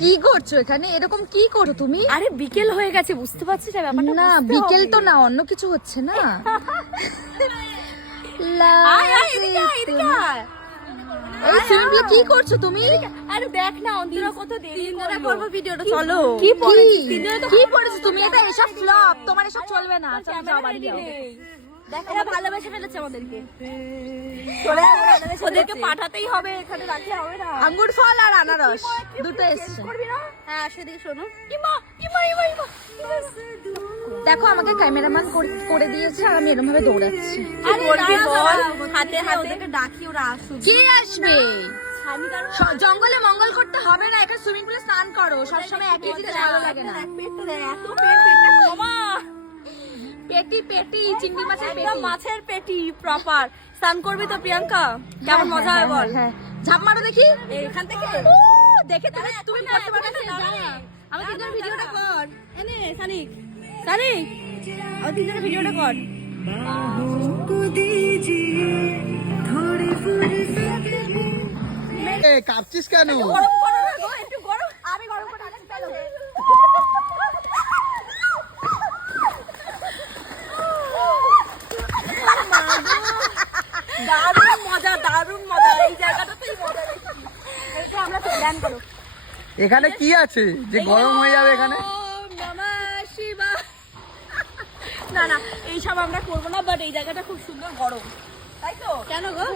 কি করছো এখানে? এরকম কি করো তুমি? আরে বিকেল হয়ে গেছে, বুঝতে পারছিস ব্যাপারটা? না বিকেল তো না, অন্য কিছু হচ্ছে না। এই সুইমিং পুলে কি করছো তুমি? আরে দেখ না অন্তিরা কত দেরি করবো ভিডিওটা, চলো। কি পড়েছো তুমি? এটা এসব ফ্লপ, তোমার এসব চলবে না। চলো যাও বাড়ি যাও। দেখ এরা ভালোবেসে ফেলেছে আমাদেরকে, ওদেরকে পাঠাতেই হবে, এখানে রাখলে হবে না। আঙ্গুর ফল আর আনারস দুটো এসছে। হ্যাঁ সেদিকে শোনো। দেখো আমাকে ক্যামেরাম্যান করে দিয়েছে আর আমি এরকম ভাবে দৌড়াচ্ছি। হাতে ওদেরকে ডাকি, ওরা আসুক। কে আসবে? জঙ্গলে মঙ্গল করতে হবে না, এখানে সুইমিং পুলে স্নান করো। সবসময় একই জিনিস ভালো লাগে না। পেটটা কমা। পেটি চিংড়ি মাছের পেটি, একদম মাছের পেটি প্রপার। স্নান করবি তো প্রিয়াঙ্কা? কেমন মজা হয় বল? হ্যাঁ ঝাঁপ মারো দেখি এখান থেকে। দেখে তুমি করতে পারবে না। আমার তিনজনের ভিডিওটা কর। এনে সানিক আমার তিনজনের ভিডিওটা কর। কাঁপছিস কেন? গরম করো না গো, একটু গরম। আমি গরম করে আনছি, চলো। দারুণ মজা এই জায়গাটাতেই মজা দেখি। এইটা আমরা তো প্ল্যান করো। এখানে কি আছে যে গরম হয়ে যাবে এখানে? ওম নমঃ শিবায়। না এইসব আমরা করবো না, বাট এই জায়গাটা খুব সুন্দর গরম, তাই তো? কেন গো?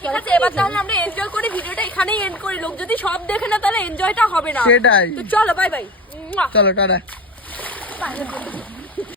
ঠিক আছে, এবার তাহলে আমরা এনজয় করি, ভিডিওটা এখানেই এন্ড করি। লোক যদি সব দেখে না তাহলে এনজয়টা হবে না। সেটাই। তো চলো, বাই বাই। চলো টাটা।